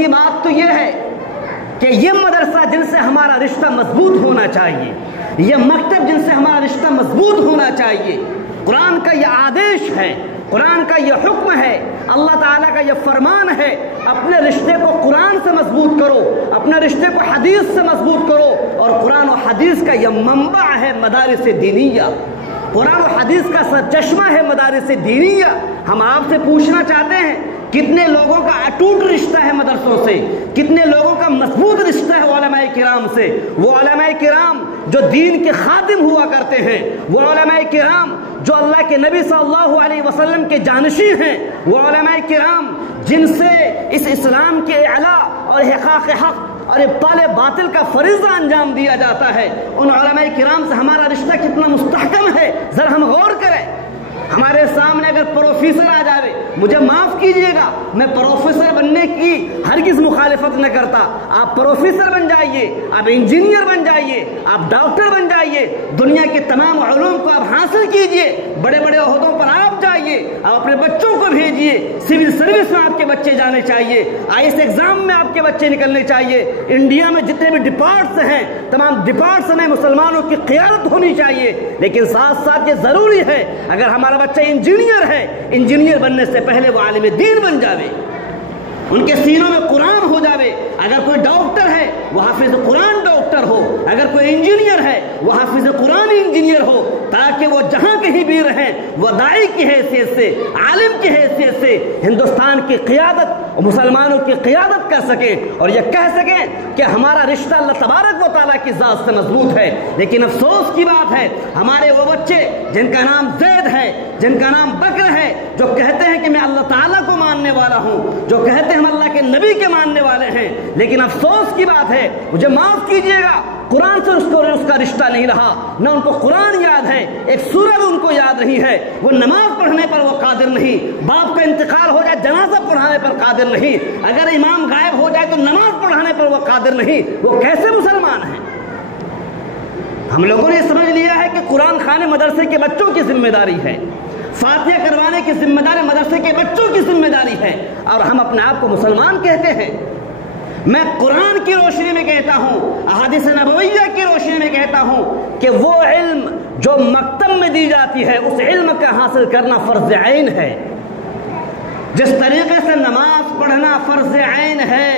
کی بات تو یہ ہے کہ یہ مدرسہ جن سے ہمارا رشتہ مضبوط ہونا چاہیے، یہ مکتب جن سے ہمارا رشتہ مضبوط ہونا چاہیے، قرآن کا یہ آدیش ہے، قرآن کا یہ حکم ہے، اللہ تعالیٰ کا یہ فرمان ہے، اپنے رشتے کو قرآن سے مضبوط کرو، اپنے رشتے کو حدیث سے مضبوط کرو، اور قرآن و حدیث کا یہ منبع ہے مدارس دینیہ، قرآن و حدیث کا سرچشمہ ہے مدارس دینیہ۔ ہم آپ سے پوچھنا چاہتے ہیں کتنے لوگوں کا اٹوٹ رشتہ ہے مدرسوں سے، کتنے لوگوں کا مضبوط رشتہ ہے علماء کرام سے، وہ علماء کرام جو دین کے خادم ہوا کرتے ہیں، وہ علماء کرام جو اللہ کے نبی صلی اللہ علیہ وسلم کے جانشین ہیں، وہ علماء کرام جن سے اس اسلام کے اعلاء اور احقاق حق اور ابطال باطل کا فریضہ انجام دیا جاتا ہے، ان علماء کرام سے ہمارا رشتہ کتنا مستحکم ہے، ذرا ہم غور کریں۔ ہمارے سامنے اگر پروفیسر آ جائے، مجھے معاف کیجئے گا، میں پروفیسر بننے کی ہرگز مخالفت نہ کرتا، آپ پروفیسر بن جائیے، آپ انجینئر بن جائیے، آپ ڈاکٹر بن جائیے، دنیا کے تمام علوم کو آپ حاصل کیجئے، بڑے بڑے عہدوں پر آپ جائیے، آپ اپنے بچوں کو بھیجیے، سول سروس میں آپ کے بچے جانے چاہیے، آئی ایس ایگزام میں آپ کے بچے نکلنے چاہیے، انڈیا میں جتنے بھی ڈپارٹس ہیں تمام ڈپارٹس میں مسلمانوں کی قیادت ہونی چاہیے، لیکن ساتھ ساتھ یہ ضروری ہے اگر ہمارا بچہ انجینئر ہے، انجینئر بننے سے پہلے وہ عالم دین بن جاوے، ان کے سینوں میں قرآن ہو جاوے۔ اگر کوئی ڈاکٹر ہے وہ حافظ قرآن ڈاکٹر ہو، اگر کوئی انجینئر ہے وہ حافظ قرآن انجینئر ہو، تاکہ وہ جہاں کہیں بھی رہیں وہ داعی کی حیثیت سے، عالم کی حیثیت سے ہندوستان کی قیادت اور مسلمانوں کی قیادت کر سکیں، اور یہ کہہ سکیں کہ ہمارا رشتہ اللہ تبارک و تعالیٰ کی ذات سے مضبوط ہے۔ لیکن افسوس کی بات ہے ہمارے وہ بچے جن کا نام زید ہے، جن کا نام بکر ہے، جو کہتے ہیں کہ میں اللہ تعالیٰ کو ماننے والا ہوں، جو کہتے ہیں ہم اللہ کے نبی کے ماننے والے ہیں، لیکن افسوس کی بات ہے، مجھے معاف کیجئے گا، قرآن سے اس کا رشتہ نہیں رہا، نہ ان کو قرآن یاد ہے، ایک سورہ بھی ان کو یاد نہیں ہے، وہ نماز پڑھنے پر وہ قادر نہیں، باپ کا انتقال ہو جائے جنازہ پڑھانے پر قادر نہیں، اگر امام غائب ہو جائے تو نماز پڑھانے پر وہ قادر نہیں، وہ کیسے مسلمان ہیں؟ ہم لوگوں نے سمجھ لیا ہے کہ قرآن خانے مدرسے کے بچوں کی ذمہ داری ہے، فاتحہ کروانے کی ذمہ داری مدرسے کے بچوں کی ذمہ داری ہے، اور ہم اپنے آپ کو مسلمان کہتے ہیں۔ میں قرآن کی روشنی میں کہتا ہوں، احادیث نبویہ کی روشنی میں کہتا ہوں کہ وہ علم جو مکتب میں دی جاتی ہے اس علم کا حاصل کرنا فرض عین ہے۔ جس طریقے سے نماز پڑھنا فرض عین ہے،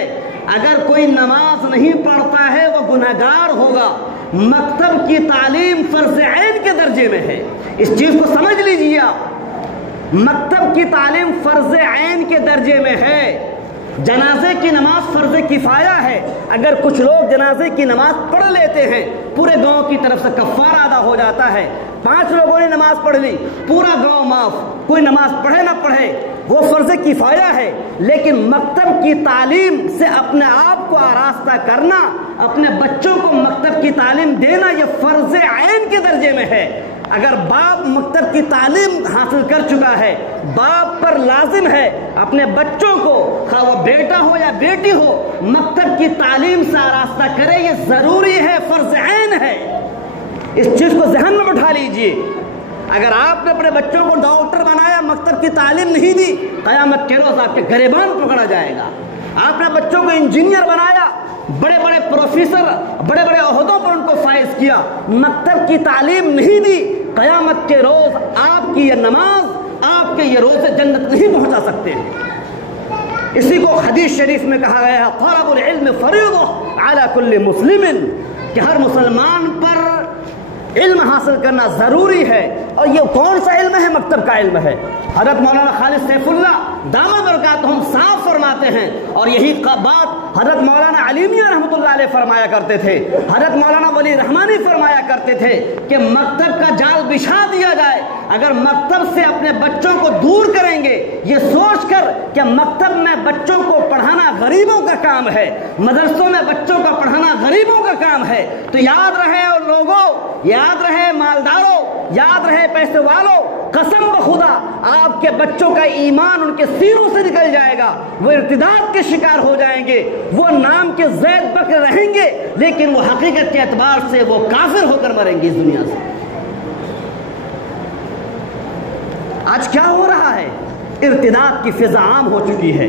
اگر کوئی نماز نہیں پڑھتا ہے وہ گنہگار ہوگا، مکتب کی تعلیم فرض عین کے درجے میں ہے، اس چیز کو سمجھ لیجیے آپ، مکتب کی تعلیم فرض عین کے درجے میں ہے۔ جنازے کی نماز فرض کفایہ ہے، اگر کچھ لوگ جنازے کی نماز پڑھ لیتے ہیں پورے گاؤں کی طرف سے کفارہ ادا ہو جاتا ہے، 5 لوگوں نے نماز پڑھ لی پورا گاؤں معاف، کوئی نماز پڑھے نہ پڑھے وہ فرض کفایہ ہے، لیکن مکتب کی تعلیم سے اپنے آپ کو آراستہ کرنا، اپنے بچوں کو مکتب کی تعلیم دینا یہ فرض عین کے درجے میں ہے۔ اگر باپ مکتب کی تعلیم حاصل کر چکا ہے، باپ پر لازم ہے اپنے بچوں کو، خواہ وہ بیٹا ہو یا بیٹی ہو، مکتب کی تعلیم سے آراستہ کرے، یہ ضروری ہے، فرض عین ہے۔ اس چیز کو ذہن میں بٹھا لیجئے۔ اگر آپ نے اپنے بچوں کو ڈاکٹر بنایا، مکتب کی تعلیم نہیں دی، قیامت کے روز آپ کے گریبان پکڑا جائے گا۔ آپ نے بچوں کو انجینئر بنایا، بڑے بڑے پروفیسر، بڑے بڑے عہدوں پر ان کو فائز کیا، مکتب کی تعلیم نہیں دی، قیامت کے روز آپ کی یہ نماز، آپ کے یہ روزے جنت نہیں پہنچا سکتے ہیں۔ اسی کو حدیث شریف میں کہا گیا ہے طلب العلم فریضہ علی کل مسلم، کہ ہر مسلمان پر علم حاصل کرنا ضروری ہے، اور یہ کون سا علم ہے؟ مکتب کا علم ہے۔ حضرت مولانا خالد سیف اللہ دامت برکاتہم صاف فرماتے ہیں، اور یہی بات حضرت مولانا علی میاں رحمۃ اللہ علیہ فرمایا کرتے تھے، حضرت مولانا ولی رحمانی فرمایا کرتے تھے کہ مکتب کا جال بچھا دیا جائے، اگر مکتب سے اپنے بچوں کو دور کریں گے یہ سوچ کر کہ مکتب میں بچوں کو پڑھانا غریبوں کا کام ہے، مدرسوں میں بچوں کا پڑھانا غریبوں کا کام ہے، تو یاد رہے اور لوگوں، یاد رہے مالداروں، یاد رہے پیسے والوں، قسم بخدا آپ کے بچوں کا ایمان ان کے سینوں سے نکل جائے گا، وہ ارتداد کے شکار ہو جائیں گے، وہ نام کے زید بکر رہیں گے لیکن وہ حقیقت کے اعتبار سے وہ کافر ہو کر مریں گے اس دنیا سے۔ آج کیا ہو رہا ہے؟ ارتداد کی فضا عام ہو چکی ہے،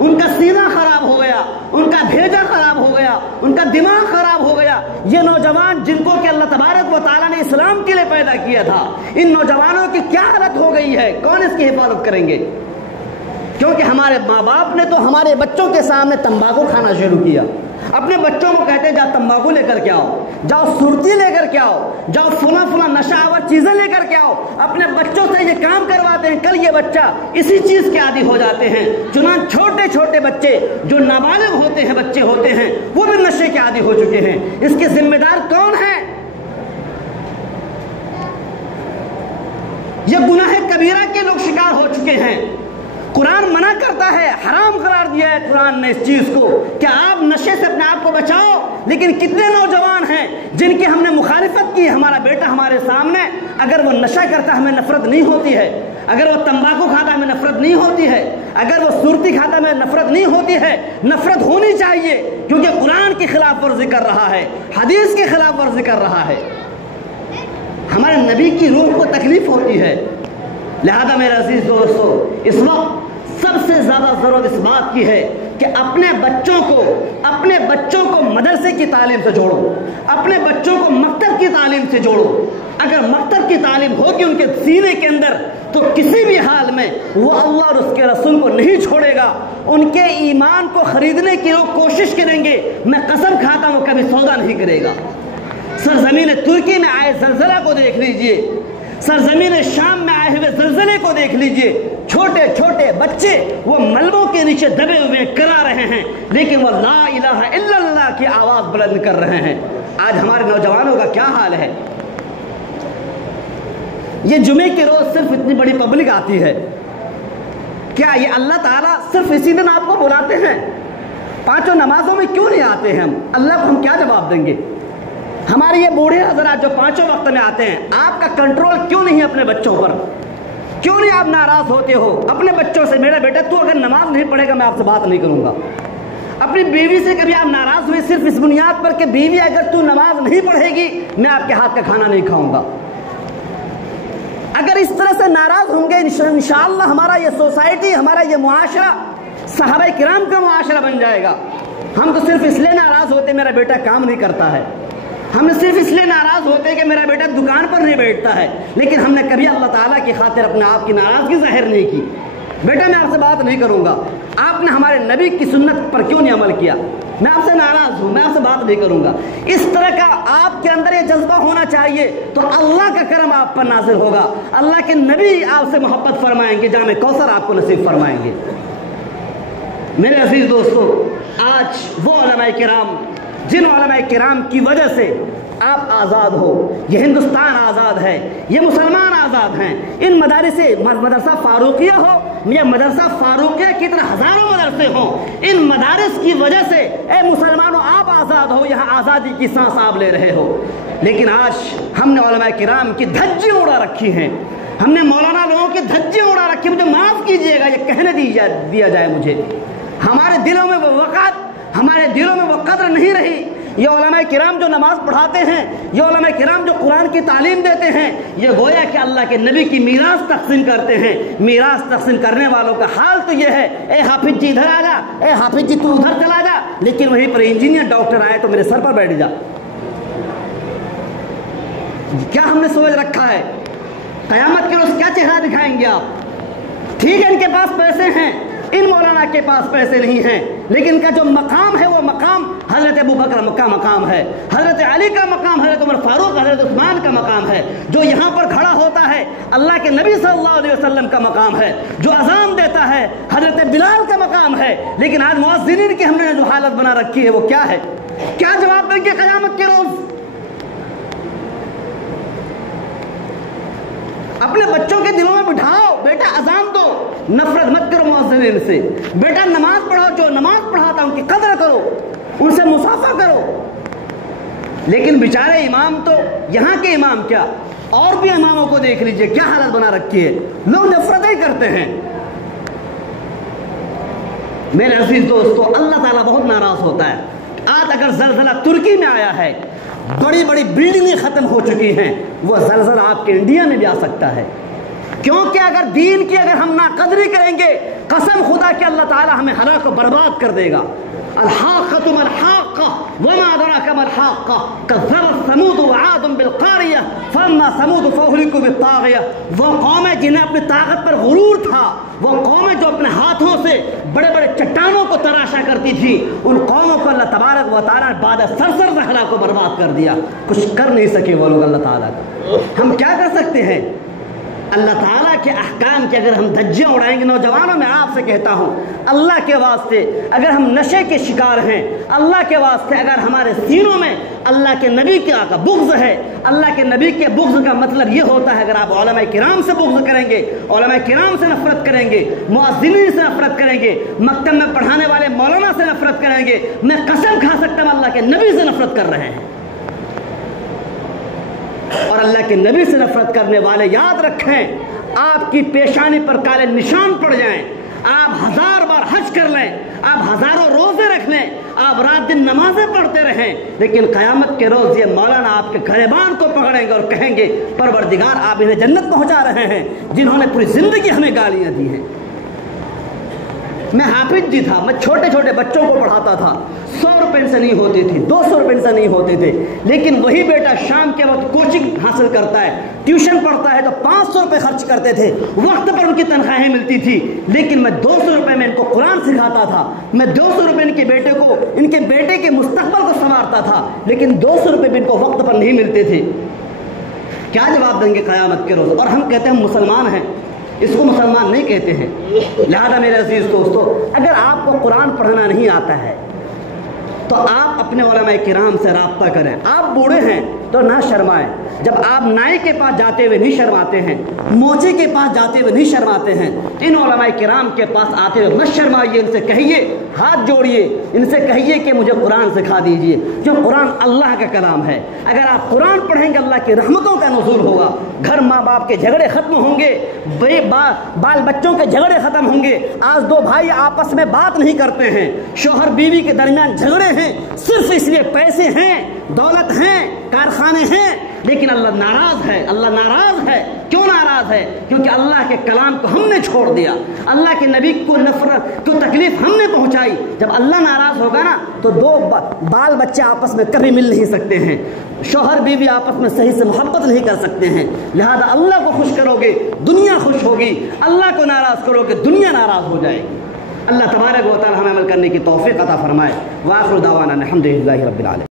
ان کا سینہ خراب ہو گیا، ان کا بھیجا خراب ہو گیا، ان کا دماغ خراب ہو گیا۔ یہ نوجوان جن کو کہ اللہ تبارک و تعالیٰ نے اسلام کے لیے پیدا کیا تھا، ان نوجوانوں کی کیا حالت ہو گئی ہے؟ کون اس کی حفاظت کریں گے؟ کیونکہ ہمارے ماں باپ نے تو ہمارے بچوں کے سامنے تمباکو کھانا شروع کیا۔ اپنے بچوں کو کہتے جاؤ تمباکو لے کر کے آؤ، جاؤ سرتی لے کر کے آؤ، جاؤ فلاں نشہ آور چیزیں لے کر کے آؤ۔ اپنے بچوں سے یہ کام کرواتے ہیں، کل یہ بچہ اسی چیز کے عادی ہو جاتے ہیں۔ چنانچہ چھوٹے چھوٹے بچے جو نابالغ ہوتے ہیں، بچے ہوتے ہیں، وہ بھی نشے کے عادی ہو چکے ہیں۔ اس کے ذمہ دار کون ہیں؟ یہ گناہ کبیرہ کے لوگ شکار ہو چکے ہیں۔ قرآن منع کرتا ہے، حرام قرار دیا ہے قرآن نے اس چیز کو کہ آپ نشے سے اپنے آپ کو بچاؤ، لیکن کتنے نوجوان ہیں جن کی ہم نے مخالفت کی۔ ہمارا بیٹا ہمارے سامنے اگر وہ نشہ کرتا ہمیں نفرت نہیں ہوتی ہے، اگر وہ تمباکو کھاتا ہمیں نفرت نہیں ہوتی ہے، اگر وہ سرتی کھاتا ہمیں نفرت نہیں ہوتی ہے۔ نفرت ہونی چاہیے، کیونکہ قرآن کی خلاف ورزی کر رہا ہے، حدیث کی خلاف ورزی کر رہا ہے، ہمارے نبی کی روح کو تکلیف ہوتی ہے۔ لہذا میرے عزیز دوستو، اس وقت سب سے زیادہ ضرورت اس بات کی ہے کہ اپنے بچوں کو مدرسے کی تعلیم سے جوڑو، اپنے بچوں کو مکتب کی تعلیم سے جوڑو۔ اگر مکتب کی تعلیم ہوگی ان کے سینے کے اندر تو کسی بھی حال میں وہ اللہ اور اس کے رسول کو نہیں چھوڑے گا۔ ان کے ایمان کو خریدنے کی وہ کوشش کریں گے، میں قسم کھاتا ہوں کبھی سودا نہیں کرے گا۔ سرزمین ترکی میں آئے زلزلہ کو دیکھ لیجئے، سرزمین شام میں آئے ہوئے زلزلے کو دیکھ لیجئے۔ چھوٹے چھوٹے بچے وہ ملبوں کے نیچے دبے ہوئے کرا رہے ہیں، لیکن وہ لا الہ الا اللہ کی آواز بلند کر رہے ہیں۔ آج ہمارے نوجوانوں کا کیا حال ہے؟ یہ جمعے کے روز صرف اتنی بڑی پبلک آتی ہے، کیا یہ اللہ تعالیٰ صرف اسی دن آپ کو بلاتے ہیں؟ پانچوں نمازوں میں کیوں نہیں آتے ہیں؟ ہم اللہ کو ہم کیا جواب دیں گے؟ ہمارے یہ بوڑھے حضرات جو پانچوں وقت میں آتے ہیں، آپ کا کنٹرول کیوں نہیں ہے اپنے بچوں پر؟ کیوں نہیں آپ ناراض ہوتے ہو اپنے بچوں سے؟ میرا بیٹا تو اگر نماز نہیں پڑھے گا میں آپ سے بات نہیں کروں گا۔ اپنی بیوی سے کبھی آپ ناراض ہوئے صرف اس بنیاد پر کہ بیوی اگر تو نماز نہیں پڑھے گی میں آپ کے ہاتھ کا کھانا نہیں کھاؤں گا؟ اگر اس طرح سے ناراض ہوں گے انشاءاللہ ہمارا یہ سوسائٹی، ہمارا یہ معاشرہ صحابہ کرام کا معاشرہ بن جائے گا۔ ہم تو صرف اس لیے ناراض ہوتے میرا بیٹا کام نہیں کرتا ہے، ہم صرف اس لیے ناراض ہوتے کہ میرا بیٹا دکان پر نہیں بیٹھتا ہے، لیکن ہم نے کبھی اللہ تعالیٰ کی خاطر اپنے آپ کی ناراضگی ظاہر نہیں کی۔ بیٹا میں آپ سے بات نہیں کروں گا، آپ نے ہمارے نبی کی سنت پر کیوں نہیں عمل کیا؟ میں آپ سے ناراض ہوں، میں آپ سے بات نہیں کروں گا۔ اس طرح کا آپ کے اندر یہ جذبہ ہونا چاہیے تو اللہ کا کرم آپ پر نازل ہوگا، اللہ کے نبی آپ سے محبت فرمائیں گے، جام کوثر آپ کو نصیب فرمائیں گے۔ میرے عزیز دوستو، آج وہ علماء کرام جن علماء کرام کی وجہ سے آپ آزاد ہو، یہ ہندوستان آزاد ہے، یہ مسلمان آزاد ہیں۔ ان مدارس مدرسہ فاروقیہ ہو یا مدرسہ فاروقیہ کی طرح ہزاروں مدرسے ہوں، ان مدارس کی وجہ سے اے مسلمانوں آپ آزاد ہو، یہاں آزادی کی سانس آپ لے رہے ہو۔ لیکن آج ہم نے علماء کرام کی دھجیاں اڑا رکھی ہیں، ہم نے مولانا لوگوں کی دھجیاں اڑا رکھی۔ مجھے معاف کیجئے گا، یہ کہنے دیا جائے مجھے، ہمارے دلوں میں وہ وقت، ہمارے دلوں میں وہ قدر نہیں رہی۔ یہ علماء کرام جو نماز پڑھاتے ہیں، یہ علماء کرام جو قرآن کی تعلیم دیتے ہیں، یہ گویا کہ اللہ کے نبی کی میراث تقسیم کرتے ہیں۔ میراث تقسیم کرنے والوں کا حال تو یہ ہے، اے حافظ جی ادھر آ جا، اے حافظ جی تو ادھر چلا جا، لیکن وہیں پر انجینئر ڈاکٹر آئے تو میرے سر پر بیٹھ جا۔ کیا ہم نے سوچ رکھا ہے؟ قیامت کے روز کیا چہرہ دکھائیں گے آپ؟ ٹھیک ہے ان کے پاس پیسے ہیں، ان مولانا کے پاس پیسے نہیں ہیں، لیکن ان کا جو مقام ہے وہ مقام حضرت ابو بکر کا مقام ہے، حضرت علی کا مقام، حضرت عمر فاروق، حضرت عثمان کا مقام ہے۔ جو یہاں پر کھڑا ہوتا ہے اللہ کے نبی صلی اللہ علیہ وسلم کا مقام ہے، جو اذان دیتا ہے حضرت بلال کا مقام ہے۔ لیکن آج مؤذنین کی ہم نے جو حالت بنا رکھی ہے وہ کیا ہے؟ کیا جواب دیں گے قیامت کے روز؟ اپنے بچوں کے دلوں میں بٹھاؤ، بیٹا اذان دو، نفرت مت کرو مؤذنین سے، بیٹا نماز پڑھاؤ، جو نماز پڑھاتا ان کی قدر کرو، ان سے مصافحہ کرو۔ لیکن بیچارے امام تو یہاں کے امام کیا، اور بھی اماموں کو دیکھ لیجئے کیا حالت بنا رکھی ہے، لوگ نفرت ہی کرتے ہیں۔ میرے عزیز دوستو، اللہ تعالیٰ بہت ناراض ہوتا ہے۔ آج اگر زلزلہ ترکی میں آیا ہے، بڑی بڑی بلڈنگیں ختم ہو چکی ہیں، وہ زلزلہ آپ کے انڈیا میں بھی آ سکتا ہے، کیونکہ اگر دین کی اگر ہم ناقدری کریں گے قسم خدا کہ اللہ تعالیٰ ہمیں ہلاک و برباد کر دے گا۔ الحاقۃ ما الحاقۃ وما ادراک ما الحاقۃ کذبت ثمود وعاد بالقاریہ فاما ثمود فاہلکوا بالطاغیہ۔ وہ قومیں جنہیں اپنی طاقت پر غرور تھا، وہ قومیں جو اپنے ہاتھوں سے بڑے بڑے چٹانوں کو تراشا کرتی تھی، ان قوموں کو اللہ تبارک و تعالیٰ نے بعد سرسر سے ہلاک و برباد کر دیا۔ کچھ کر نہیں سکے وہ لوگ اللہ تعالیٰ کو۔ ہم کیا کر سکتے ہیں؟ اللہ تعالیٰ کے احکام کی اگر ہم دھجیاں اڑائیں گے، نوجوانوں میں آپ سے کہتا ہوں، اللہ کے واسطے اگر ہم نشے کے شکار ہیں، اللہ کے واسطے اگر ہمارے سینوں میں اللہ کے نبی کا بغض ہے، اللہ کے نبی کے بغض کا مطلب یہ ہوتا ہے اگر آپ علماء کرام سے بغض کریں گے، علماء کرام سے نفرت کریں گے، مؤذنین سے نفرت کریں گے، مکتب میں پڑھانے والے مولانا سے نفرت کریں گے، میں قسم کھا سکتا ہوں اللہ کے نبی سے نفرت کر رہے ہیں۔ اور اللہ کے نبی سے نفرت کرنے والے یاد رکھیں، آپ کی پیشانی پر کالے نشان پڑ جائیں، آپ 1000 بار حج کر لیں، آپ ہزاروں روزے رکھ لیں، آپ رات دن نمازیں پڑھتے رہیں، لیکن قیامت کے روز یہ مولانا آپ کے گریبان کو پکڑیں گے اور کہیں گے پروردگار آپ انہیں جنت پہنچا رہے ہیں جنہوں نے پوری زندگی ہمیں گالیاں دی ہیں۔ میں حافظ جی تھا، میں چھوٹے چھوٹے بچوں کو پڑھاتا تھا، 100 روپے سے نہیں ہوتی تھی، 200 روپے سے نہیں ہوتے تھے، لیکن وہی بیٹا شام کے وقت کوچنگ حاصل کرتا ہے، ٹیوشن پڑھتا ہے تو 500 روپے خرچ کرتے تھے، وقت پر ان کی تنخواہیں ملتی تھی، لیکن میں 200 روپے میں ان کو قرآن سکھاتا تھا، میں 200 روپے ان کے بیٹے کے مستقبل کو سنوارتا تھا، لیکن 200 روپے بھی ان کو وقت پر نہیں ملتے تھے۔ کیا جواب دیں گے قیامت کے روز؟ اور ہم کہتے ہیں مسلمان ہیں، اس کو مسلمان نہیں کہتے ہیں۔ لہذا میرے عزیز دوستو، اگر آپ کو قرآن پڑھنا نہیں آتا ہے تو آپ اپنے علماء کرام سے رابطہ کریں۔ آپ بوڑھے ہیں تو نہ شرمائیں، جب آپ نائی کے پاس جاتے ہوئے نہیں شرماتے ہیں، موچی کے پاس جاتے ہوئے نہیں شرماتے ہیں، ان علماء کرام کے پاس آتے ہوئے مت شرمائیے، ان سے کہیے، ہاتھ جوڑیے، ان سے کہیے کہ مجھے قرآن سکھا دیجئے، جو قرآن اللہ کا کلام ہے۔ اگر آپ قرآن پڑھیں گے اللہ کی رحمتوں کا نزول ہوگا، گھر ماں باپ کے جھگڑے ختم ہوں گے، بال بچوں کے جھگڑے ختم ہوں گے۔ آج 2 بھائی آپس میں بات نہیں کرتے ہیں، شوہر بیوی کے درمیان جھگڑے ہیں، صرف اس لیے پیسے ہیں، دولت ہیں، کارخانے ہیں، لیکن اللہ ناراض ہے۔ اللہ ناراض ہے، کیوں ناراض ہے؟ کیونکہ اللہ کے کلام کو ہم نے چھوڑ دیا، اللہ کے نبی کو نفرت کو تکلیف ہم نے پہنچائی۔ جب اللہ ناراض ہوگا نا تو 2 بال بچے آپس میں کبھی مل نہیں سکتے ہیں، شوہر بیوی آپس میں صحیح سے محبت نہیں کر سکتے ہیں۔ لہذا اللہ کو خوش کرو گے دنیا خوش ہوگی، اللہ کو ناراض کرو گے دنیا ناراض ہو جائے گی۔ اللہ تبارک و تعالی ہمیں عمل کرنے کی توفیق عطا فرمائے۔ وآخر دعوانا الحمدللہ رب العالمین۔